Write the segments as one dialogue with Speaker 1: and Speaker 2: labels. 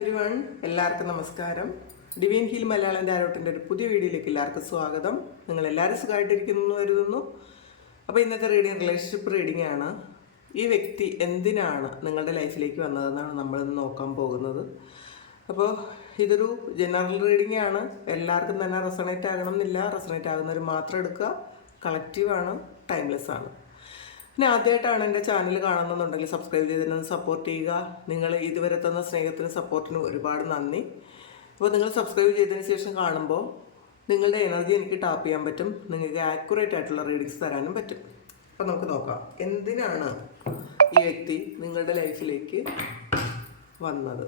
Speaker 1: Everyone എല്ലാവർക്കും നമസ്കാരം. Divine heal Malayalam ഡയറോട്ടിന്റെ ഒരു പുതിയ വീഡിയോയിലേക്ക് എല്ലാവർക്കും സ്വാഗതം. നിങ്ങൾ എല്ലാവരും സുഖമായിട്ടിരിക്കുന്നു എന്ന് കരുതുന്നു. അപ്പോൾ ഇന്നത്തെ റീഡിങ് റിലേഷൻഷിപ്പ് റീഡിംഗ് ആണ്. ഈ വ്യക്തി എന്തിനാണ് നിങ്ങളുടെ ലൈഫിലേക്ക് വന്നതെന്നാണ് നമ്മളിന്ന് നോക്കാൻ പോകുന്നത്. അപ്പോൾ ഇതൊരു ജനറൽ റീഡിംഗ് ആണ്. എല്ലാവർക്കും തന്നെ റെസണേറ്റ് ആകണം എന്നില്ല. റെസണേറ്റ് ആകുന്നവർ മാത്രം എടുക്കുക. കളക്റ്റീവാണ് ടൈംലെസ് ആണ്. പിന്നെ ആദ്യമായിട്ടാണ് എന്റെ ചാനൽ കാണുന്നുണ്ടെങ്കിൽ സബ്സ്ക്രൈബ് ചെയ്തിരുന്നത് സപ്പോർട്ട് ചെയ്യുക. നിങ്ങൾ ഇതുവരെ തന്ന സ്നേഹത്തിനും സപ്പോർട്ടിനും ഒരുപാട് നന്ദി. അപ്പോൾ നിങ്ങൾ സബ്സ്ക്രൈബ് ചെയ്തതിന് ശേഷം കാണുമ്പോൾ നിങ്ങളുടെ എനർജി എനിക്ക് ടാപ്പ് ചെയ്യാൻ പറ്റും. നിങ്ങൾക്ക് ആക്യുറേറ്റ് ആയിട്ടുള്ള റീഡിങ്സ് തരാനും പറ്റും. അപ്പോൾ നമുക്ക് നോക്കാം. എന്തിനാണ് ഈ വ്യക്തി നിങ്ങളുടെ ലൈഫിലേക്ക് വന്നത്?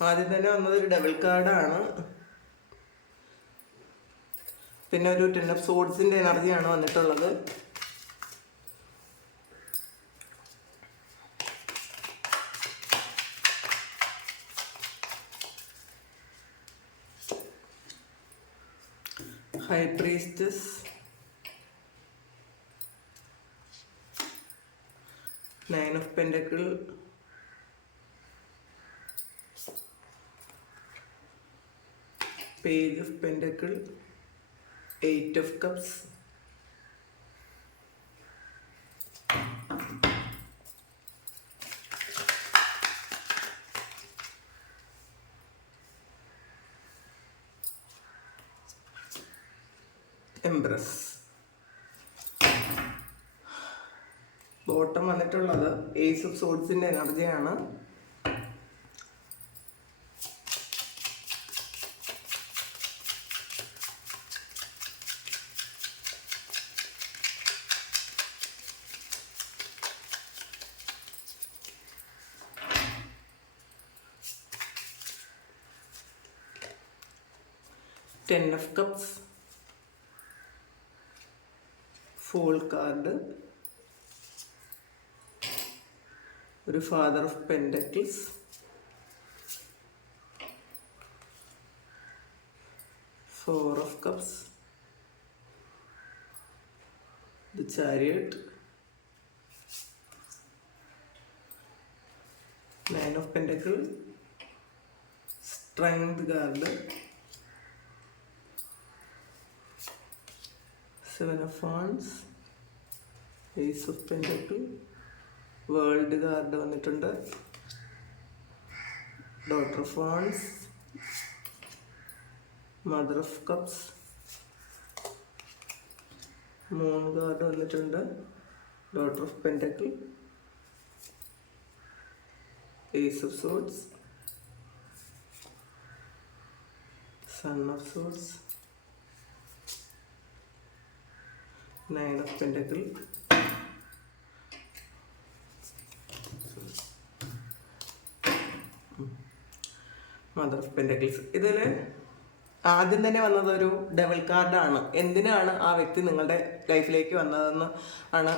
Speaker 1: ആദ്യം തന്നെ വന്നത് ഒരു ഡബിൾ കാർഡാണ് പിന്നെ ഒരു ടെൻ ഓഫ് സോഡ്സിന്റെ എനർജിയാണ് വന്നിട്ടുള്ളത്. High priestess nine of pentacle page of pentacle eight of cups empress bottom വന്നിട്ടുള്ളത് ഏസ് ഓഫ് സോഡ്സിന്റെ എനർജിയാണ് ten of cups fool card ഒരു father of pentacles four of cups the chariot nine of pentacle strength card seven of phones ace of pentacle world card വന്നിട്ടുണ്ട്. Daughter of phones mother of cups moon card വന്നിട്ടുണ്ട്. Daughter of pentacle ace of swords son of swords nine of pentacle mother of pentacles ഇതിൽ ആദ്യം തന്നെ വന്നത് ഒരു double കാർഡാണ് എന്തിനാണ് ആ വ്യക്തി നിങ്ങളുടെ ലൈഫിലേക്ക് വന്നതെന്ന് ആണ്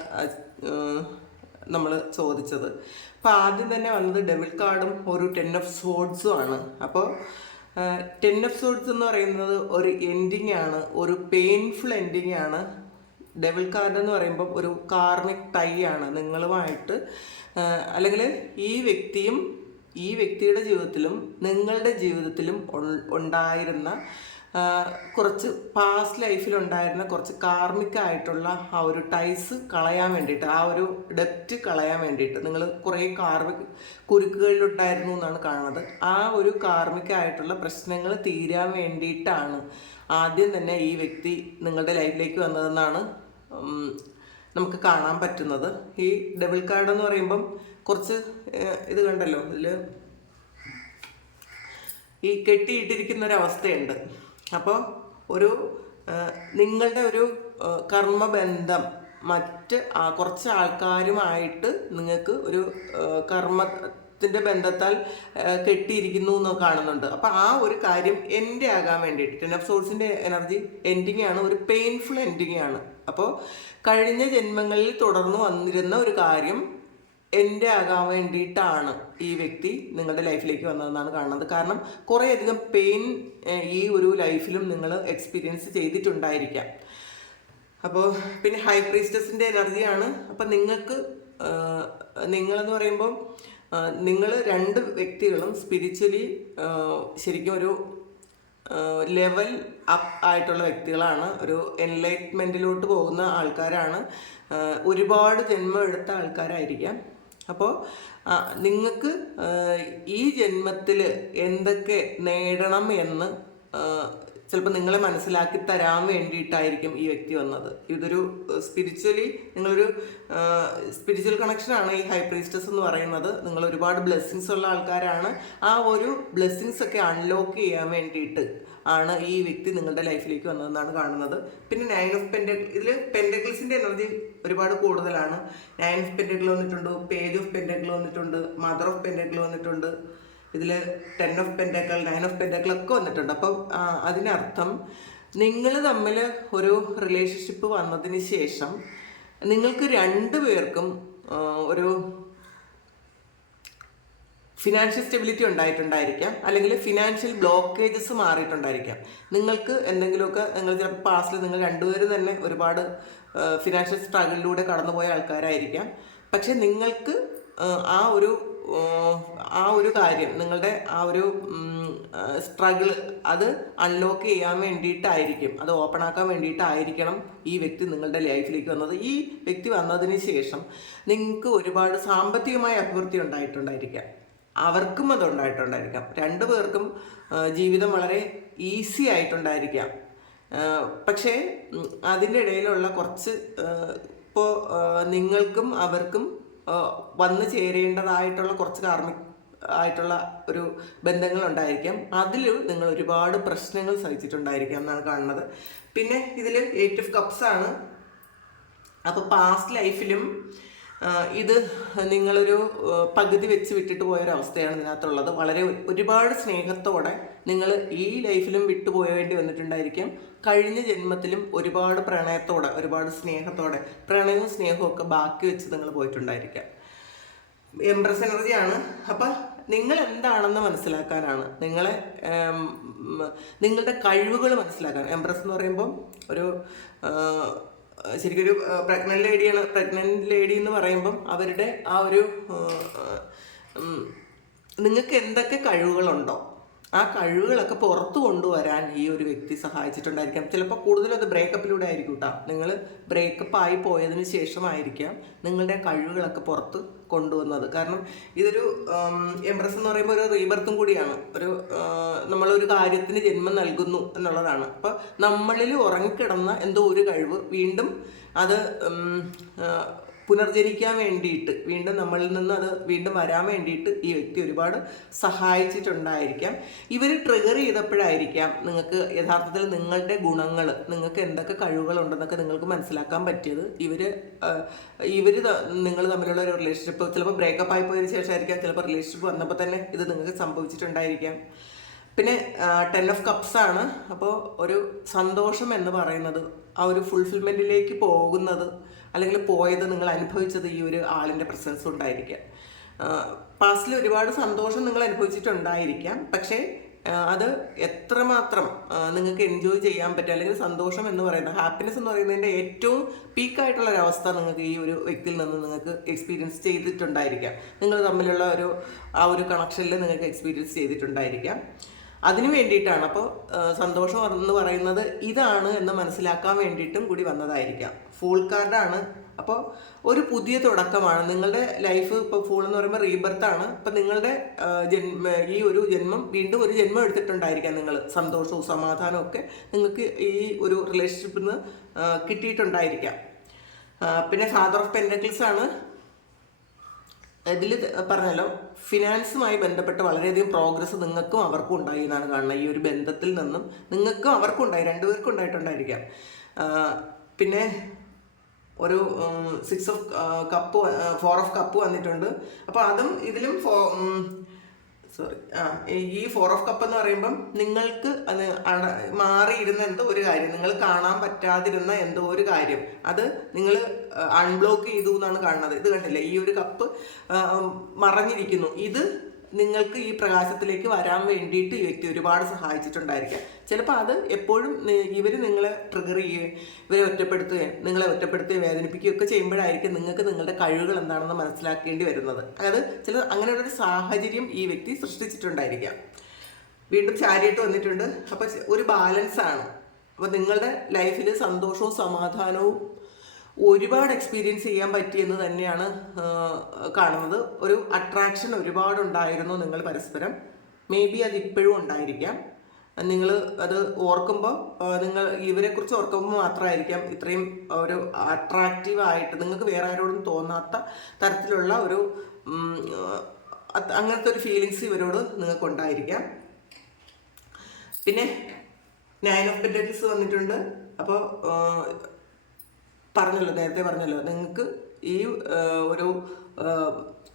Speaker 1: നമ്മൾ ചോദിച്ചത്. അപ്പോൾ ആദ്യം തന്നെ വന്നത് ഡബിൾ കാർഡും ഒരു ടെൻ ഓഫ് സോഡ്സും ആണ്. അപ്പോൾ ടെൻ ഓഫ് സോഡ്സ് എന്ന് പറയുന്നത് ഒരു എൻഡിങ് ആണ് ഒരു പെയിൻഫുൾ എൻഡിങ് ആണ് ഡെവിൾ കാർഡ് എന്ന് പറയുമ്പോൾ ഒരു കാർമിക് ടൈ ആണ് നിങ്ങളുമായിട്ട് അല്ലെങ്കിൽ ഈ വ്യക്തിയും ഈ വ്യക്തിയുടെ ജീവിതത്തിലും നിങ്ങളുടെ ജീവിതത്തിലും ഉണ്ടായിരുന്ന കുറച്ച് പാസ്റ്റ് ലൈഫിൽ ഉണ്ടായിരുന്ന കുറച്ച് കാർമിക്കായിട്ടുള്ള ആ ഒരു ടൈസ് കളയാൻ വേണ്ടിയിട്ട് ആ ഒരു ഡെപ്റ്റ് കളയാൻ വേണ്ടിയിട്ട് നിങ്ങൾ കുറേ കാർമിക് കുരുക്കുകളിലുണ്ടായിരുന്നു എന്നാണ് കാണുന്നത്. ആ ഒരു കാർമിക്കായിട്ടുള്ള പ്രശ്നങ്ങൾ തീരാൻ വേണ്ടിയിട്ടാണ് ആദ്യം തന്നെ ഈ വ്യക്തി നിങ്ങളുടെ ലൈഫിലേക്ക് വന്നതെന്നാണ് നമുക്ക് കാണാൻ പറ്റുന്നത്. ഈ ഡബിൾ കാർഡ് എന്ന് പറയുമ്പം കുറച്ച് ഇത് കണ്ടല്ലോ ഇതിൽ ഈ കെട്ടിയിട്ടിരിക്കുന്ന ഒരു അപ്പോൾ ഒരു നിങ്ങളുടെ ഒരു കർമ്മബന്ധം മറ്റ് കുറച്ച് ആൾക്കാരുമായിട്ട് നിങ്ങൾക്ക് ഒരു കർമ്മ കർമ്മത്തിന്റെ ബന്ധത്താൽ കെട്ടിയിരിക്കുന്നു എന്ന് കാണുന്നുണ്ട്. അപ്പോൾ ആ ഒരു കാര്യം എന്റെ ആകാൻ വേണ്ടിയിട്ട് ടെൻ ഓഫ് സോഴ്സിന്റെ എനർജി എൻഡിങ് ആണ് ഒരു പെയിൻഫുൾ എൻഡിങ് ആണ്. അപ്പോൾ കഴിഞ്ഞ ജന്മങ്ങളിൽ തുടർന്ന് വന്നിരുന്ന ഒരു കാര്യം എന്റെ ആകാൻ വേണ്ടിയിട്ടാണ് ഈ വ്യക്തി നിങ്ങളുടെ ലൈഫിലേക്ക് വന്നതെന്നാണ് കാണുന്നത്. കാരണം കുറേയധികം പെയിൻ ഈ ഒരു ലൈഫിലും നിങ്ങൾ എക്സ്പീരിയൻസ് ചെയ്തിട്ടുണ്ടായിരിക്കാം. അപ്പോൾ പിന്നെ ഹൈ പ്രീസ്റ്റസിന്റെ എനർജിയാണ് അപ്പം നിങ്ങൾക്ക് നിങ്ങളെന്ന് പറയുമ്പോൾ നിങ്ങൾ രണ്ട് വ്യക്തികളും സ്പിരിച്വലി ശരിക്കും ഒരു ലെവൽ അപ്പ് ആയിട്ടുള്ള വ്യക്തികളാണ്. ഒരു എൻലൈറ്റ്മെന്റിലോട്ട് പോകുന്ന ആൾക്കാരാണ്. ഒരുപാട് ജന്മം എടുത്ത ആൾക്കാരായിരിക്കാം. അപ്പോൾ നിങ്ങൾക്ക് ഈ ജന്മത്തിൽ എന്തൊക്കെ നേടണം എന്ന് ചിലപ്പോൾ നിങ്ങളെ മനസ്സിലാക്കി തരാൻ വേണ്ടിയിട്ടായിരിക്കും ഈ വ്യക്തി വന്നത്. ഇതൊരു സ്പിരിച്വലി നിങ്ങളൊരു സ്പിരിച്വൽ കണക്ഷനാണ് ഈ ഹൈ പ്രീസ്റ്റസ് എന്ന് പറയുന്നത്. നിങ്ങൾ ഒരുപാട് ബ്ലെസ്സിങ്സ് ഉള്ള ആൾക്കാരാണ്. ആ ഒരു ബ്ലെസ്സിങ്സ് ഒക്കെ അൺലോക്ക് ചെയ്യാൻ വേണ്ടിയിട്ട് ആണ് ഈ വ്യക്തി നിങ്ങളുടെ ലൈഫിലേക്ക് വന്നതെന്നാണ് കാണുന്നത്. പിന്നെ നയൻ ഓഫ് പെൻഡകൾ ഇതിൽ പെൻഡഗിൾസിന്റെ എനർജി ഒരുപാട് കൂടുതലാണ്. നയൻ ഓഫ് പെൻഡഗിൾ വന്നിട്ടുണ്ട് പേജ് ഓഫ് പെൻഡഗിൾ വന്നിട്ടുണ്ട് മദർ ഓഫ് പെൻഡഗിൾ വന്നിട്ടുണ്ട്. ഇതിൽ ten of pentacle nine of pentacle ഒക്കെ വന്നിട്ടുണ്ട്. അപ്പം അതിനർത്ഥം നിങ്ങൾ തമ്മിൽ ഒരു റിലേഷൻഷിപ്പ് വന്നതിന് ശേഷം നിങ്ങൾക്ക് രണ്ടു പേർക്കും ഒരു ഫിനാൻഷ്യൽ സ്റ്റെബിലിറ്റി ഉണ്ടായിട്ടുണ്ടായിരിക്കാം. അല്ലെങ്കിൽ ഫിനാൻഷ്യൽ ബ്ലോക്കേജസ് മാറിയിട്ടുണ്ടായിരിക്കാം. നിങ്ങൾക്ക് എന്തെങ്കിലുമൊക്കെ നിങ്ങൾ ചിലപ്പോൾ പാസ്റ്റിൽ നിങ്ങൾ രണ്ടുപേരും തന്നെ ഒരുപാട് ഫിനാൻഷ്യൽ സ്ട്രഗിളിലൂടെ കടന്നുപോയ ആൾക്കാരായിരിക്കാം. പക്ഷെ നിങ്ങൾക്ക് ആ ഒരു ആ, ഒരു കാര്യം നിങ്ങളുടെ ആ ഒരു സ്ട്രഗിൾ അത് അൺലോക്ക് ചെയ്യാൻ വേണ്ടിയിട്ടായിരിക്കും. അത് ഓപ്പൺ ആക്കാൻ വേണ്ടിയിട്ടായിരിക്കണം ഈ വ്യക്തി നിങ്ങളുടെ ലൈഫിലേക്ക് വന്നത്. ഈ വ്യക്തി വന്നതിന് ശേഷം നിങ്ങൾക്ക് ഒരുപാട് സാമ്പത്തികമായ അഭിവൃദ്ധി ഉണ്ടായിട്ടുണ്ടായിരിക്കാം. അവർക്കും അത് ഉണ്ടായിട്ടുണ്ടായിരിക്കാം. രണ്ടു പേർക്കും ജീവിതം വളരെ ഈസി ആയിട്ടുണ്ടായിരിക്കാം. പക്ഷേ അതിന്റെ ഇടയിലുള്ള കുറച്ച് ഇപ്പോൾ നിങ്ങൾക്കും അവർക്കും വന്നു ചേരേണ്ടതായിട്ടുള്ള കുറച്ച് കാർമിക് ആയിട്ടുള്ള ഒരു ബന്ധങ്ങൾ ഉണ്ടായിരിക്കാം അതിൽ നിങ്ങൾ ഒരുപാട് പ്രശ്നങ്ങൾ സഹിച്ചിട്ടുണ്ടായിരിക്കാം എന്നാണ് കാണുന്നത്. പിന്നെ ഇതിൽ എയ്റ്റ് ഓഫ് കപ്സ് ആണ്. അപ്പോൾ പാസ്റ്റ് ലൈഫിലും ഇത് നിങ്ങളൊരു പകുതി വെച്ച് വിട്ടിട്ട് പോയൊരവസ്ഥയാണ് ഇതിനകത്തുള്ളത്. വളരെ ഒരുപാട് സ്നേഹത്തോടെ നിങ്ങൾ ഈ ലൈഫിലും വിട്ടുപോയേണ്ടി വന്നിട്ടുണ്ടായിരിക്കും. കഴിഞ്ഞ ജന്മത്തിലും ഒരുപാട് പ്രണയത്തോടെ ഒരുപാട് സ്നേഹത്തോടെ പ്രണയവും സ്നേഹവും ഒക്കെ ബാക്കി വെച്ച് നിങ്ങൾ പോയിട്ടുണ്ടായിരിക്കാം. എംപ്രസ് എനർജിയാണ് അപ്പം നിങ്ങൾ എന്താണെന്ന് മനസ്സിലാക്കാനാണ്. നിങ്ങളെ നിങ്ങളുടെ കഴിവുകൾ മനസ്സിലാക്കാൻ എംപ്രസ് എന്ന് പറയുമ്പോൾ ഒരു ശരിക്കൊരു പ്രഗ്നന്റ് ലേഡിയാണ് പ്രഗ്നന്റ് ലേഡി എന്ന് പറയുമ്പം അവരുടെ ആ ഒരു നിങ്ങൾക്ക് എന്തൊക്കെ കഴിവുകളുണ്ടോ? ആ കഴിവുകളൊക്കെ പുറത്തു കൊണ്ടുവരാൻ ഈ ഒരു വ്യക്തി സഹായിച്ചിട്ടുണ്ടായിരിക്കാം. ചിലപ്പോൾ കൂടുതലും അത് ബ്രേക്കപ്പിലൂടെ ആയിരിക്കും കേട്ടോ നിങ്ങൾ ബ്രേക്കപ്പ് ആയി പോയതിന് ശേഷമായിരിക്കാം നിങ്ങളുടെ കഴിവുകളൊക്കെ പുറത്ത് കൊണ്ടുവന്നത്. കാരണം ഇതൊരു എംപ്രസ് എന്ന് പറയുമ്പോൾ ഒരു റീബർത്തും കൂടിയാണ്. ഒരു നമ്മളൊരു കാര്യത്തിന് ജന്മം നൽകുന്നു എന്നുള്ളതാണ്. അപ്പോൾ നമ്മളിൽ ഉറങ്ങിക്കിടന്ന എന്തോ ഒരു കഴിവ് വീണ്ടും അത് പുനർജനിക്കാൻ വേണ്ടിയിട്ട് വീണ്ടും നമ്മളിൽ നിന്ന് അത് വീണ്ടും വരാൻ വേണ്ടിയിട്ട് ഈ വ്യക്തി ഒരുപാട് സഹായിച്ചിട്ടുണ്ടായിരിക്കാം. ഇവർ ട്രിഗർ ചെയ്തപ്പോഴായിരിക്കാം നിങ്ങൾക്ക് യഥാർത്ഥത്തിൽ നിങ്ങളുടെ ഗുണങ്ങൾ നിങ്ങൾക്ക് എന്തൊക്കെ കഴിവുകളുണ്ടെന്നൊക്കെ നിങ്ങൾക്ക് മനസ്സിലാക്കാൻ പറ്റിയത്. ഇവർ ഇവർ നിങ്ങൾ തമ്മിലുള്ള ഒരു റിലേഷൻഷിപ്പ് ചിലപ്പോൾ ബ്രേക്കപ്പ് ആയി പോയതിനു ശേഷമായിരിക്കാം ചിലപ്പോൾ റിലേഷൻഷിപ്പ് വന്നപ്പോൾ തന്നെ ഇത് നിങ്ങൾക്ക് സംഭവിച്ചിട്ടുണ്ടായിരിക്കാം. പിന്നെ ടെൻ ഓഫ് കപ്സ് ആണ്. അപ്പോൾ ഒരു സന്തോഷം എന്ന് പറയുന്നത് ആ ഒരു ഫുൾഫിൽമെന്റിലേക്ക് പോകുന്നത് അല്ലെങ്കിൽ പോയത് നിങ്ങൾ അനുഭവിച്ചത് ഈ ഒരു ആളിന്റെ പ്രസൻസ് ഉണ്ടായിരിക്കാം. പാസ്റ്റിൽ ഒരുപാട് സന്തോഷം നിങ്ങൾ അനുഭവിച്ചിട്ടുണ്ടായിരിക്കാം. പക്ഷേ അത് എത്രമാത്രം നിങ്ങൾക്ക് എൻജോയ് ചെയ്യാൻ പറ്റും അല്ലെങ്കിൽ സന്തോഷം എന്ന് പറയുന്നത് ഹാപ്പിനെസ് എന്ന് പറയുന്നതിന്റെ ഏറ്റവും പീക്കായിട്ടുള്ള ഒരു അവസ്ഥ നിങ്ങൾക്ക് ഈ ഒരു വ്യക്തിയിൽ നിന്ന് നിങ്ങൾക്ക് എക്സ്പീരിയൻസ് ചെയ്തിട്ടുണ്ടായിരിക്കാം. നിങ്ങൾ തമ്മിലുള്ള ഒരു ആ ഒരു കണക്ഷനിൽ നിങ്ങൾക്ക് എക്സ്പീരിയൻസ് ചെയ്തിട്ടുണ്ടായിരിക്കാം. അതിന് വേണ്ടിയിട്ടാണ്. അപ്പോൾ സന്തോഷം എന്ന് പറയുന്നത് ഇതാണ് എന്ന് മനസ്സിലാക്കാൻ വേണ്ടിയിട്ടും കൂടി വന്നതായിരിക്കാം. ഫുൾ കാർഡാണ് അപ്പോൾ ഒരു പുതിയ തുടക്കമാണ്. നിങ്ങളുടെ ലൈഫ് ഇപ്പോൾ ഫുൾ എന്ന് പറയുമ്പോൾ റീബർത്ത് ആണ്. അപ്പം നിങ്ങളുടെ ജന്മ ഈ ഒരു ജന്മം വീണ്ടും ഒരു ജന്മം എടുത്തിട്ടുണ്ടായിരിക്കാം നിങ്ങൾ സന്തോഷവും സമാധാനവും ഒക്കെ നിങ്ങൾക്ക് ഈ ഒരു റിലേഷൻഷിപ്പിൽ നിന്ന് കിട്ടിയിട്ടുണ്ടായിരിക്കാം. പിന്നെ ഫാദർ ഓഫ് പെൻഡക്കിൾസ് ആണ്. ഇതിൽ പറഞ്ഞല്ലോ ഫിനാൻസുമായി ബന്ധപ്പെട്ട് വളരെയധികം പ്രോഗ്രസ് നിങ്ങൾക്കും അവർക്കും ഉണ്ടായി എന്നാണ് കാണുന്നത്. ഈ ഒരു ബന്ധത്തിൽ നിന്നും നിങ്ങൾക്കും അവർക്കും ഉണ്ടായി രണ്ടുപേർക്കും ഉണ്ടായിട്ടുണ്ടായിരിക്കാം. പിന്നെ ഒരു six of cup four of cup വന്നിട്ടുണ്ട്. അപ്പോൾ അതും ഇതിലും ഫോ സോറി ആ ഈ- ഫോർ ഓഫ് കപ്പ് എന്ന് പറയുമ്പം നിങ്ങൾക്ക് അത് അട- മാറിയിരുന്ന എന്തോ ഒരു കാര്യം. നിങ്ങൾ കാണാൻ പറ്റാതിരുന്ന എന്തോ ഒരു കാര്യം. അത് നിങ്ങൾ അൺബ്ലോക്ക് ചെയ്തു എന്നാണ് കാണുന്നത്. ഇത് കണ്ടില്ലേ? ഈ ഒരു കപ്പ് മറഞ്ഞിരിക്കുന്നു. ഇത് നിങ്ങൾക്ക് ഈ പ്രകാശത്തിലേക്ക് വരാൻ വേണ്ടിയിട്ട് ഈ വ്യക്തി ഒരുപാട് സഹായിച്ചിട്ടുണ്ടായിരിക്കാം. ചിലപ്പോൾ അത് എപ്പോഴും ഇവർ നിങ്ങളെ ട്രിഗർ ചെയ്യുകയും ഇവരെ ഒറ്റപ്പെടുത്തുകയും നിങ്ങളെ ഒറ്റപ്പെടുത്തുകയും വേദനിപ്പിക്കുകയും ഒക്കെ ചെയ്യുമ്പോഴായിരിക്കും നിങ്ങൾക്ക് നിങ്ങളുടെ കഴിവുകൾ എന്താണെന്ന് മനസ്സിലാക്കേണ്ടി വരുന്നത്. അതായത് ചില അങ്ങനെയുള്ളൊരു സാഹചര്യം ഈ വ്യക്തി സൃഷ്ടിച്ചിട്ടുണ്ടായിരിക്കാം. വീണ്ടും ചാരിയിട്ട് വന്നിട്ടുണ്ട്. അപ്പോൾ ഒരു ബാലൻസ് ആണ്. അപ്പോൾ നിങ്ങളുടെ ലൈഫിൽ സന്തോഷവും സമാധാനവും ഒരുപാട് എക്സ്പീരിയൻസ് ചെയ്യാൻ പറ്റിയെന്ന് തന്നെയാണ് കാണുന്നത്. ഒരു അട്രാക്ഷൻ ഒരുപാട് ഉണ്ടായിരുന്നു നിങ്ങൾ പരസ്പരം. മേ ബി അത് ഇപ്പോഴും ഉണ്ടായിരിക്കാം. നിങ്ങൾ അത് ഓർക്കുമ്പോൾ നിങ്ങൾ ഇവരെക്കുറിച്ച് ഓർക്കുമ്പോൾ മാത്രമായിരിക്കാം ഇത്രയും ഒരു അട്രാക്റ്റീവ് ആയിട്ട് നിങ്ങൾക്ക് വേറെ ആരോടും തോന്നാത്ത തരത്തിലുള്ള ഒരു അങ്ങനത്തെ ഒരു ഫീലിങ്സ് ഇവരോട് നിങ്ങൾക്ക് ഉണ്ടായിരിക്കാം. പിന്നെ നയൻ ഓഫ് പെന്റക്കിൾസ് വന്നിട്ടുണ്ട്. അപ്പോൾ പറഞ്ഞല്ലോ നേരത്തെ പറഞ്ഞല്ലോ നിങ്ങൾക്ക് ഈ ഒരു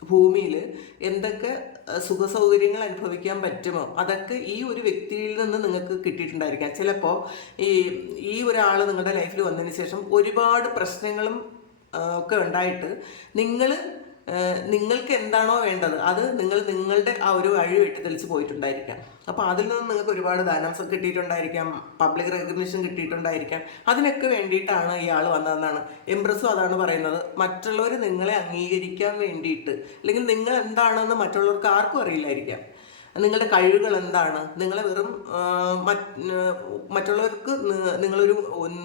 Speaker 1: ഭൂമിയിൽ എന്തൊക്കെ സുഖ സൗകര്യങ്ങൾ അനുഭവിക്കാൻ പറ്റുമോ? അതൊക്കെ ഈ ഒരു വ്യക്തിയിൽ നിന്ന് നിങ്ങൾക്ക് കിട്ടിയിട്ടുണ്ടായിരിക്കാം. ചിലപ്പോൾ ഈ ഈ ഒരാൾ നിങ്ങളുടെ ലൈഫിൽ വന്നതിന് ശേഷം ഒരുപാട് പ്രശ്നങ്ങളും ഒക്കെ ഉണ്ടായിട്ട് നിങ്ങൾ നിങ്ങൾക്ക് എന്താണോ വേണ്ടത് അത് നിങ്ങൾ നിങ്ങളുടെ ആ ഒരു വഴി വെട്ടിത്തെളിച്ച് പോയിട്ടുണ്ടായിരിക്കാം. അപ്പോൾ അതിൽ നിന്ന് നിങ്ങൾക്ക് ഒരുപാട് ധനം കിട്ടിയിട്ടുണ്ടായിരിക്കാം പബ്ലിക് റെക്കഗ്നിഷൻ കിട്ടിയിട്ടുണ്ടായിരിക്കാം. അതിനൊക്കെ വേണ്ടിയിട്ടാണ് ഇയാൾ വന്നതെന്നാണ്. എംപ്രസും അതാണ് പറയുന്നത്. മറ്റുള്ളവർ നിങ്ങളെ അംഗീകരിക്കാൻ വേണ്ടിയിട്ട് അല്ലെങ്കിൽ നിങ്ങൾ എന്താണെന്ന് മറ്റുള്ളവർക്ക് ആർക്കും അറിയില്ലായിരിക്കാം. നിങ്ങളുടെ കഴിവുകൾ എന്താണ്? നിങ്ങളെ വെറും മറ്റുള്ളവർക്ക് നിങ്ങളൊരു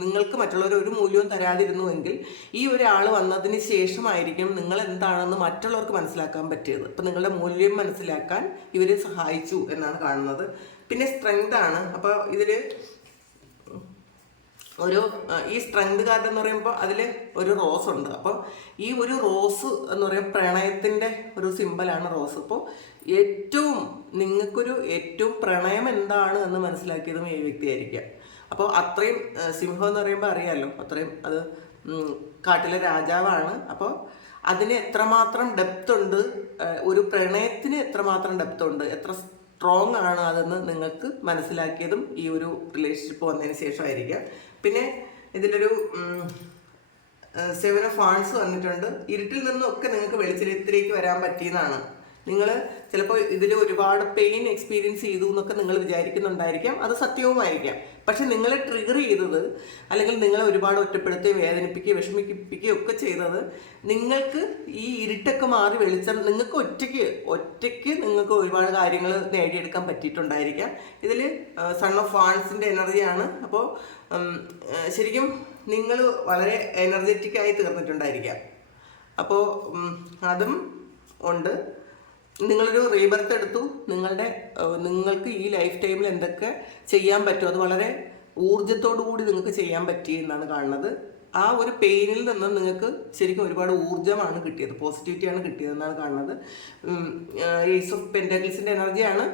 Speaker 1: നിങ്ങൾക്ക് മറ്റുള്ളവർ ഒരു മൂല്യവും തരാതിരുന്നുവെങ്കിൽ ഈ ഒരാൾ വന്നതിന് ശേഷമായിരിക്കും നിങ്ങൾ എന്താണെന്ന് മറ്റുള്ളവർക്ക് മനസ്സിലാക്കാൻ പറ്റിയത്. അപ്പം നിങ്ങളുടെ മൂല്യം മനസ്സിലാക്കാൻ ഇവരെ സഹായിച്ചു എന്നാണ് കാണുന്നത്. പിന്നെ സ്ട്രെങ്ത് ആണ്. അപ്പോൾ ഇതിൽ ഒരു ഈ സ്ട്രെങ്ത് കാർഡ് എന്ന് പറയുമ്പോൾ അതിൽ ഒരു റോസ് ഉണ്ട്. അപ്പോൾ ഈ ഒരു റോസ് എന്ന് പറയുമ്പോൾ പ്രണയത്തിന്റെ ഒരു സിമ്പലാണ് റോസ് അപ്പോൾ ഏറ്റവും നിങ്ങൾക്കൊരു ഏറ്റവും പ്രണയം എന്താണ് എന്ന് മനസ്സിലാക്കിയതും ഈ വ്യക്തിയായിരിക്കാം അപ്പോൾ അത്രയും സിംഹം എന്ന് പറയുമ്പോൾ അറിയാമല്ലോ അത്രയും അത് കാട്ടിലെ രാജാവാണ്. അപ്പോൾ അതിന് എത്രമാത്രം ഡെപ്ത് ഉണ്ട് ഒരു പ്രണയത്തിന് എത്രമാത്രം ഡെപ്ത് ഉണ്ട് എത്ര സ്ട്രോങ് ആണ് അതെന്ന് നിങ്ങൾക്ക് മനസ്സിലാക്കിയതും ഈ ഒരു റിലേഷൻഷിപ്പ് വന്നതിന് ശേഷമായിരിക്കാം പിന്നെ ഇതിലൊരു സെവൻ ഓഫ് ഫാൺസ് വന്നിട്ടുണ്ട്. ഇരുട്ടിൽ നിന്നൊക്കെ നിങ്ങൾക്ക് വെളിച്ചത്തിലേക്ക് വരാൻ പറ്റിയെന്നാണ്. നിങ്ങൾ ചിലപ്പോൾ ഇതിൽ ഒരുപാട് പെയിൻ എക്സ്പീരിയൻസ് ചെയ്തു എന്നൊക്കെ നിങ്ങൾ വിചാരിക്കുന്നുണ്ടായിരിക്കാം. അത് സത്യവുമായിരിക്കാം. പക്ഷെ നിങ്ങളെ ട്രിഗർ ചെയ്തത് അല്ലെങ്കിൽ നിങ്ങളെ ഒരുപാട് ഒറ്റപ്പെടുത്തുകയും വേദനിപ്പിക്കുകയും വിഷമിപ്പിക്കുകയും ഒക്കെ ചെയ്തത് നിങ്ങൾക്ക് ഈ ഇരുട്ടൊക്കെ മാറി വെളിച്ചം നിങ്ങൾക്ക് ഒറ്റയ്ക്ക് ഒറ്റയ്ക്ക് നിങ്ങൾക്ക് ഒരുപാട് കാര്യങ്ങൾ നേടിയെടുക്കാൻ പറ്റിയിട്ടുണ്ടായിരിക്കാം. ഇതിൽ സൺ ഓഫ് ഫാൺസിന്റെ എനർജിയാണ് അപ്പോൾ ശരിക്കും നിങ്ങൾ വളരെ എനർജറ്റിക്കായി തീർന്നിട്ടുണ്ടായിരിക്കാം. അപ്പോൾ അതും ഉണ്ട്. നിങ്ങളൊരു റീബർത്ത് എടുത്തു. നിങ്ങളുടെ നിങ്ങൾക്ക് ഈ ലൈഫ് ടൈമിൽ എന്തൊക്കെ ചെയ്യാൻ പറ്റുമോ അത് വളരെ ഊർജത്തോടു കൂടി നിങ്ങൾക്ക് ചെയ്യാൻ പറ്റി എന്നാണ് കാണുന്നത്. ആ ഒരു പെയിനിൽ നിന്ന് നിങ്ങൾക്ക് ശരിക്കും ഒരുപാട് ഊർജമാണ് കിട്ടിയത്. പോസിറ്റിവിറ്റിയാണ് കിട്ടിയതെന്നാണ് കാണുന്നത്. ഏസ് ഓഫ് പെന്റഗിൾസിന്റെ എനർജിയാണ്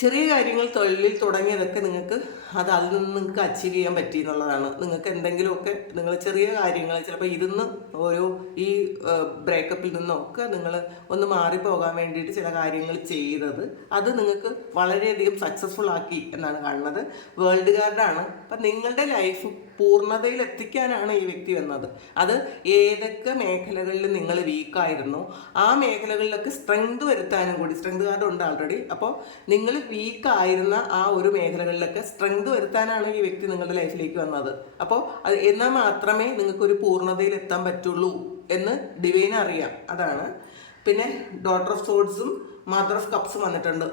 Speaker 1: ചെറിയ കാര്യങ്ങൾ തൊഴിലിൽ തുടങ്ങിയതൊക്കെ നിങ്ങൾക്ക് അത് അതിൽ നിന്ന് നിങ്ങൾക്ക് അച്ചീവ് ചെയ്യാൻ പറ്റി എന്നുള്ളതാണ്. നിങ്ങൾക്ക് എന്തെങ്കിലുമൊക്കെ നിങ്ങൾ ചെറിയ കാര്യങ്ങൾ ചിലപ്പോൾ ഇരുന്ന് ഓരോ ഈ ബ്രേക്കപ്പിൽ നിന്നൊക്കെ നിങ്ങൾ ഒന്ന് മാറിപ്പോകാൻ വേണ്ടിയിട്ട് ചില കാര്യങ്ങൾ ചെയ്തത്. അത് നിങ്ങൾക്ക് വളരെയധികം സക്സസ്ഫുൾ ആക്കി എന്നാണ് കാണുന്നത്. വേൾഡ് കാർഡാണ് അപ്പം നിങ്ങളുടെ ലൈഫ് പൂർണതയിൽ എത്തിക്കാനാണ് ഈ വ്യക്തി വന്നത്. അത് ഏതൊക്കെ മേഖലകളിൽ നിങ്ങൾ വീക്കായിരുന്നു ആ മേഖലകളിലൊക്കെ സ്ട്രെങ്ത് വരുത്താനും കൂടി സ്ട്രെങ്ത് കാർഡ് ഉണ്ട് ആൾറെഡി അപ്പോൾ നിങ്ങൾ വീക്കായിരുന്ന ആ ഒരു മേഖലകളിലൊക്കെ സ്ട്രെങ്ത് വരുത്താനാണ് ഈ വ്യക്തി നിങ്ങളുടെ ലൈഫിലേക്ക് വന്നത്. അപ്പോൾ അത് എന്നാൽ മാത്രമേ നിങ്ങൾക്കൊരു പൂർണതയിൽ എത്താൻ പറ്റുള്ളൂ എന്ന് ഡിവൈൻ അറിയാം. അതാണ്. പിന്നെ ഡോട്ടർ ഓഫ് സോഡ്സും മദർ ഓഫ് കപ്സും വന്നിട്ടുണ്ട്.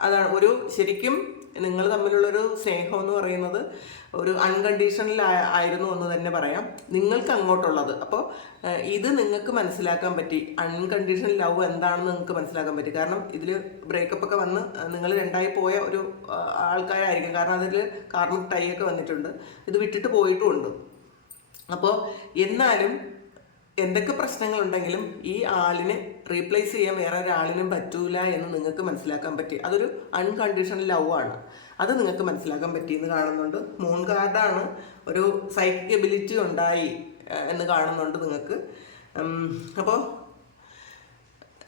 Speaker 1: അതാണ്. ഒരു ശരിക്കും നിങ്ങൾ തമ്മിലുള്ളൊരു സ്നേഹം എന്ന് പറയുന്നത് ഒരു അൺകണ്ടീഷണൽ ആയിരുന്നു എന്ന് തന്നെ പറയാം. നിങ്ങൾക്ക് അങ്ങോട്ടുള്ളത്. അപ്പോൾ ഇത് നിങ്ങൾക്ക് മനസ്സിലാക്കാൻ പറ്റി. അൺകണ്ടീഷണൽ ലവ് എന്താണെന്ന് നിങ്ങൾക്ക് മനസ്സിലാക്കാൻ പറ്റി. കാരണം ഇതിൽ ബ്രേക്കപ്പ് ഒക്കെ വന്ന് നിങ്ങൾ രണ്ടായി പോയ ഒരു ആൾക്കാരായിരിക്കും. കാരണം അതിൽ കാർമിക് ടൈ ഒക്കെ വന്നിട്ടുണ്ട്. ഇത് വിട്ടിട്ട് പോയിട്ടുമുണ്ട് അപ്പോൾ എന്നാലും എന്തൊക്കെ പ്രശ്നങ്ങൾ ഉണ്ടെങ്കിലും ഈ ആളിനെ റീപ്ലേസ് ചെയ്യാൻ വേറെ ഒരാളിനും പറ്റൂല എന്ന് നിങ്ങൾക്ക് മനസ്സിലാക്കാൻ പറ്റി. അതൊരു അൺകണ്ടീഷണൽ ലവ് ആണ്. അത് നിങ്ങൾക്ക് മനസ്സിലാക്കാൻ പറ്റിയെന്ന് കാണുന്നുണ്ട്. മൂൺ കാർഡാണ് ഒരു സൈക്കിക് എബിലിറ്റി ഉണ്ടായി എന്ന് കാണുന്നുണ്ട് നിങ്ങൾക്ക്. അപ്പോൾ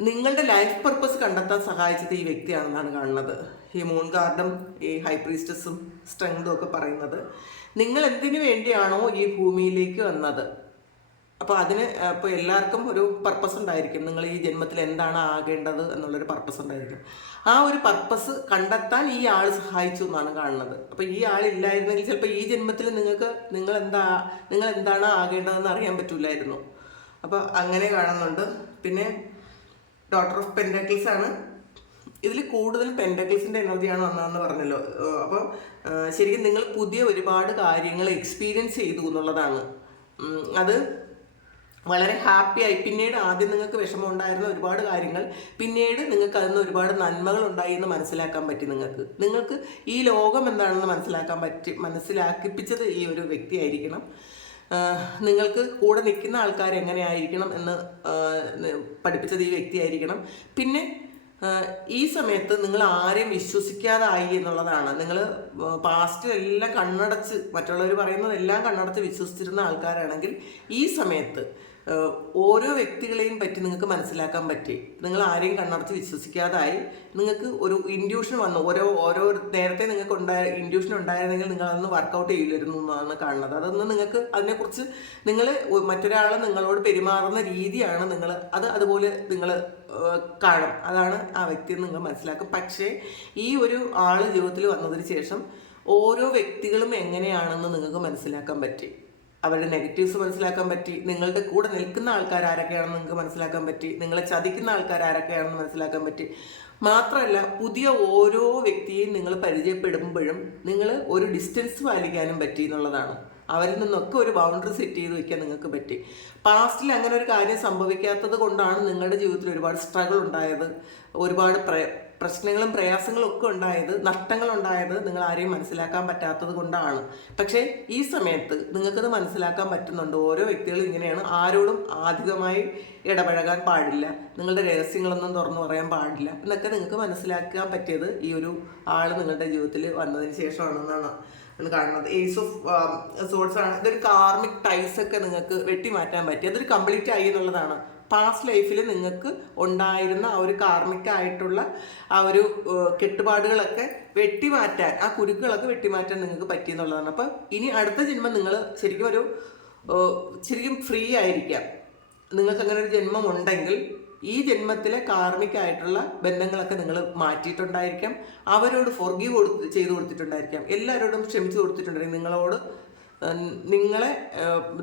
Speaker 1: നിങ്ങളുടെ ലൈഫ് പർപ്പസ് കണ്ടെത്താൻ സഹായിച്ചത് ഈ വ്യക്തിയാണെന്നാണ് കാണുന്നത്. ഈ മൂൺ കാർഡും ഈ ഹൈ പ്രീസ്റ്റസും സ്ട്രെങ്തും ഒക്കെ പറയുന്നത്. നിങ്ങൾ എന്തിനു വേണ്ടിയാണോ ഈ ഭൂമിയിലേക്ക് വന്നത്? അപ്പോൾ അതിന് ഇപ്പോൾ എല്ലാവർക്കും ഒരു പർപ്പസ് ഉണ്ടായിരിക്കും. നിങ്ങൾ ഈ ജന്മത്തിൽ എന്താണ് ആകേണ്ടത് എന്നുള്ളൊരു പർപ്പസ് ഉണ്ടായിരിക്കും. ആ ഒരു പർപ്പസ് കണ്ടെത്താൻ ഈ ആൾ സഹായിച്ചു എന്നാണ് കാണുന്നത്. അപ്പോൾ ഈ ആളില്ലായിരുന്നെങ്കിൽ ചിലപ്പോൾ ഈ ജന്മത്തിൽ നിങ്ങൾക്ക് നിങ്ങൾ എന്താ നിങ്ങൾ എന്താണ് ആകേണ്ടതെന്ന് അറിയാൻ പറ്റില്ലായിരുന്നു അപ്പോൾ അങ്ങനെ കാണുന്നുണ്ട്. പിന്നെ ഡോക്ടർ ഓഫ് പെൻഡക്കിൾസ് ആണ്. ഇതിൽ കൂടുതൽ പെൻഡക്കിൾസിന്റെ എനർജിയാണ് വന്നതെന്ന് പറഞ്ഞല്ലോ. അപ്പോൾ ശരിക്കും നിങ്ങൾ പുതിയ ഒരുപാട് കാര്യങ്ങൾ എക്സ്പീരിയൻസ് ചെയ്തു എന്നുള്ളതാണ്. അത് വളരെ ഹാപ്പിയായി പിന്നീട് ആദ്യം നിങ്ങൾക്ക് വിഷമം ഉണ്ടായിരുന്ന ഒരുപാട് കാര്യങ്ങൾ പിന്നീട് നിങ്ങൾക്ക് അതിൽ നിന്ന് ഒരുപാട് നന്മകൾ ഉണ്ടായി എന്ന് മനസ്സിലാക്കാൻ പറ്റി നിങ്ങൾക്ക്. നിങ്ങൾക്ക് ഈ ലോകം എന്താണെന്ന് മനസ്സിലാക്കാൻ പറ്റി മനസ്സിലാക്കിപ്പിച്ചത് ഈ ഒരു വ്യക്തിയായിരിക്കണം നിങ്ങൾക്ക് കൂടെ നിൽക്കുന്ന ആൾക്കാർ എങ്ങനെയായിരിക്കണം എന്ന് പഠിപ്പിച്ചത് ഈ വ്യക്തിയായിരിക്കണം പിന്നെ ഈ സമയത്ത് നിങ്ങൾ ആരെയും വിശ്വസിക്കാതായി എന്നുള്ളതാണ്. നിങ്ങൾ പാസ്റ്റ് എല്ലാം കണ്ണടച്ച് മറ്റുള്ളവർ പറയുന്നതെല്ലാം കണ്ണടച്ച് വിശ്വസിച്ചിരുന്ന ആൾക്കാരാണെങ്കിൽ ഈ സമയത്ത് ഓരോ വ്യക്തികളെയും പറ്റി നിങ്ങൾക്ക് മനസ്സിലാക്കാൻ പറ്റി. നിങ്ങൾ ആരെയും കണ്ണടച്ച് വിശ്വസിക്കാതായി. നിങ്ങൾക്ക് ഒരു ഇൻഡ്യൂഷൻ വന്നു. ഓരോ ഓരോ നേരത്തെ നിങ്ങൾക്ക് ഉണ്ടായ ഇൻഡ്യൂഷൻ ഉണ്ടായിരുന്നെങ്കിൽ നിങ്ങൾ അതൊന്ന് വർക്കൗട്ട് ചെയ്യില്ലായിരുന്നു എന്നാണ് കാണുന്നത്. അതൊന്ന് നിങ്ങൾക്ക് അതിനെക്കുറിച്ച് നിങ്ങൾ മറ്റൊരാൾ നിങ്ങളോട് പെരുമാറുന്ന രീതിയാണ് നിങ്ങൾ അത് അതുപോലെ നിങ്ങൾ കാണും. അതാണ് ആ വ്യക്തി നിങ്ങൾ മനസ്സിലാക്കും. പക്ഷേ ഈ ഒരു ആൾ ജീവിതത്തിൽ വന്നതിന് ശേഷം ഓരോ വ്യക്തികളും എങ്ങനെയാണെന്ന് നിങ്ങൾക്ക് മനസ്സിലാക്കാൻ പറ്റി. അവരുടെ നെഗറ്റീവ്സ് മനസ്സിലാക്കാൻ പറ്റി. നിങ്ങളുടെ കൂടെ നിൽക്കുന്ന ആൾക്കാർ ആരൊക്കെയാണെന്ന് നിങ്ങൾക്ക് മനസ്സിലാക്കാൻ പറ്റി. നിങ്ങളെ ചതിക്കുന്ന ആൾക്കാർ ആരൊക്കെയാണെന്ന് മനസ്സിലാക്കാൻ പറ്റി. മാത്രമല്ല പുതിയ ഓരോ വ്യക്തിയെയും നിങ്ങൾ പരിചയപ്പെടുമ്പോഴും നിങ്ങൾ ഒരു ഡിസ്റ്റൻസ് പാലിക്കാനും പറ്റി എന്നുള്ളതാണ്. അവരിൽ നിന്നൊക്കെ ഒരു ബൗണ്ടറി സെറ്റ് ചെയ്ത് വെക്കാൻ നിങ്ങൾക്ക് പറ്റി. പാസ്റ്റിൽ അങ്ങനെ ഒരു കാര്യം സംഭവിക്കാത്തത് കൊണ്ടാണ് നിങ്ങളുടെ ജീവിതത്തിൽ ഒരുപാട് സ്ട്രഗിൾ ഉണ്ടായത്. ഒരുപാട് പ്രശ്നങ്ങളും പ്രയാസങ്ങളും ഒക്കെ ഉണ്ടായത് നഷ്ടങ്ങളുണ്ടായത് നിങ്ങൾ ആരെയും മനസ്സിലാക്കാൻ പറ്റാത്തത് കൊണ്ടാണ്. പക്ഷേ ഈ സമയത്ത് നിങ്ങൾക്കത് മനസ്സിലാക്കാൻ പറ്റുന്നുണ്ട്. ഓരോ വ്യക്തികളും ഇങ്ങനെയാണ്. ആരോടും ആധികമായി ഇടപഴകാൻ പാടില്ല. നിങ്ങളുടെ രഹസ്യങ്ങളൊന്നും തുറന്നു പറയാൻ പാടില്ല. എന്നൊക്കെ നിങ്ങൾക്ക് മനസ്സിലാക്കാൻ പറ്റിയത് ഈ ഒരു ആൾ നിങ്ങളുടെ ജീവിതത്തിൽ വന്നതിന് ശേഷമാണെന്നാണ് കാണുന്നത്. ഏസ് ഓഫ് സോഡ്സ് ആണ്. ഇതൊരു കാർമിക് ടൈസ് ഒക്കെ നിങ്ങൾക്ക് വെട്ടിമാറ്റാൻ പറ്റി. അതൊരു കംപ്ലീറ്റ് ആയി എന്നുള്ളതാണ്. പാസ്റ്റ് ലൈഫിൽ നിങ്ങൾക്ക് ഉണ്ടായിരുന്ന ആ ഒരു കാർമിക് ആയിട്ടുള്ള ആ ഒരു കെട്ടുപാടുകളൊക്കെ വെട്ടിമാറ്റാൻ ആ കുരുക്കുകളൊക്കെ വെട്ടിമാറ്റാൻ നിങ്ങൾക്ക് പറ്റി എന്നുള്ളതാണ് അപ്പം ഇനി അടുത്ത ജന്മം നിങ്ങൾ ശരിക്കും ഒരു ശരിക്കും ഫ്രീ ആയിരിക്കാം. നിങ്ങൾക്ക് അങ്ങനെ ഒരു ജന്മം ഉണ്ടെങ്കിൽ ഈ ജന്മത്തിലെ കാർമികമായിട്ടുള്ള ബന്ധങ്ങളൊക്കെ നിങ്ങൾ മാറ്റിയിട്ടുണ്ടായിരിക്കാം. അവരോട് ഫൊർഗീവ് കൊടുത്ത് ചെയ്തു കൊടുത്തിട്ടുണ്ടായിരിക്കാം. എല്ലാവരോടും ക്ഷമിച്ചു കൊടുത്തിട്ടുണ്ടായിരിക്കും. നിങ്ങളോട് നിങ്ങളെ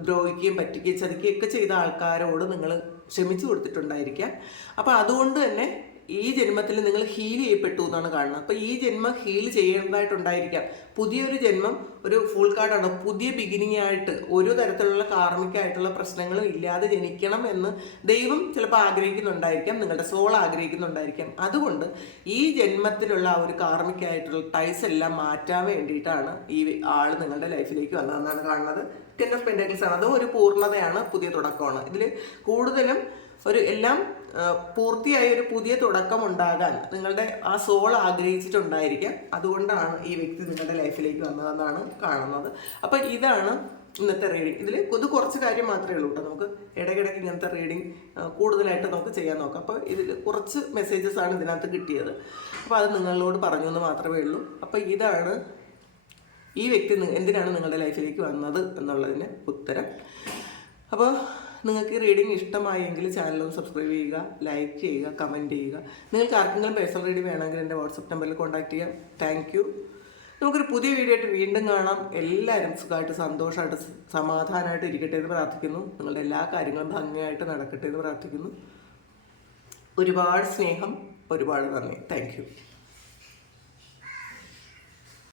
Speaker 1: ദ്രോഹിക്കുകയും പറ്റിക്കുകയും ചതിക്കുകയൊക്കെ ചെയ്ത ആൾക്കാരോട് നിങ്ങൾ ക്ഷമിച്ചു കൊടുത്തിട്ടുണ്ടായിരിക്കാം. അപ്പോൾ അതുകൊണ്ട് തന്നെ ഈ ജന്മത്തിൽ നിങ്ങൾ ഹീൽ ചെയ്യപ്പെട്ടു എന്നാണ് കാണുന്നത്. അപ്പോൾ ഈ ജന്മം ഹീൽ ചെയ്യേണ്ടതായിട്ടുണ്ടായിരിക്കാം. പുതിയൊരു ജന്മം ഒരു ഫുൾ കാർഡാണ് പുതിയ ബിഗിനിങ് ആയിട്ട് ഒരു തരത്തിലുള്ള കാർമ്മികമായിട്ടുള്ള പ്രശ്നങ്ങളും ഇല്ലാതെ ജനിക്കണം എന്ന് ദൈവം ചിലപ്പോൾ ആഗ്രഹിക്കുന്നുണ്ടായിരിക്കാം. നിങ്ങളുടെ സോൾ ആഗ്രഹിക്കുന്നുണ്ടായിരിക്കാം. അതുകൊണ്ട് ഈ ജന്മത്തിലുള്ള ആ ഒരു കാർമ്മികമായിട്ടുള്ള ടൈസ് എല്ലാം മാറ്റാൻ വേണ്ടിയിട്ടാണ് ഈ ആൾ നിങ്ങളുടെ ലൈഫിലേക്ക് വന്നതെന്നാണ് കാണുന്നത്. ടെൻ ഓഫ് പെൻഡക്കിൾസ് ആണ്. അതും ഒരു പൂർണതയാണ് പുതിയ തുടക്കമാണ്. ഇതിൽ കൂടുതലും ഒരു എല്ലാം പൂർത്തിയായ ഒരു പുതിയ തുടക്കം ഉണ്ടാകാൻ നിങ്ങളുടെ ആ സോൾ ആഗ്രഹിച്ചിട്ടുണ്ടായിരിക്കാം. അതുകൊണ്ടാണ് ഈ വ്യക്തി നിങ്ങളുടെ ലൈഫിലേക്ക് വന്നതെന്നാണ് കാണുന്നത്. അപ്പം ഇതാണ് ഇന്നത്തെ റീഡിങ് ഇതിൽ ഇത് കുറച്ച് കാര്യം മാത്രമേ ഉള്ളൂ കേട്ടോ. നമുക്ക് ഇടയ്ക്കിടയ്ക്ക് ഇങ്ങനത്തെ റീഡിങ് കൂടുതലായിട്ട് നമുക്ക് ചെയ്യാൻ നോക്കാം. അപ്പോൾ ഇതിൽ കുറച്ച് മെസ്സേജസ് ആണ് ഇതിനകത്ത് കിട്ടിയത്. അപ്പോൾ അത് നിങ്ങളോട് പറഞ്ഞു എന്ന് മാത്രമേ ഉള്ളൂ. അപ്പോൾ ഇതാണ് ഈ വ്യക്തി എന്തിനാണ് നിങ്ങളുടെ ലൈഫിലേക്ക് വന്നത് എന്നുള്ളതിന് ഉത്തരം. അപ്പോൾ നിങ്ങൾക്ക് ഈ റീഡിംഗ് ഇഷ്ടമായെങ്കിൽ ചാനലൊന്ന് സബ്സ്ക്രൈബ് ചെയ്യുക ലൈക്ക് ചെയ്യുക കമന്റ് ചെയ്യുക. നിങ്ങൾക്ക് ആർക്കെങ്കിലും പേഴ്സണൽ റീഡിംഗ് വേണമെങ്കിൽ എന്റെ വാട്സപ്പ് നമ്പറിൽ കോൺടാക്ട് ചെയ്യാം. താങ്ക് യു നമുക്കൊരു പുതിയ വീഡിയോ ആയിട്ട് വീണ്ടും കാണാം. എല്ലാവരും സുഖമായിട്ട് സന്തോഷമായിട്ട് സമാധാനമായിട്ട് ഇരിക്കട്ടെ എന്ന് പ്രാർത്ഥിക്കുന്നു. നിങ്ങളുടെ എല്ലാ കാര്യങ്ങളും ഭംഗിയായിട്ട് നടക്കട്ടെ എന്ന് പ്രാർത്ഥിക്കുന്നു. ഒരുപാട് സ്നേഹം ഒരുപാട് നന്ദി. താങ്ക്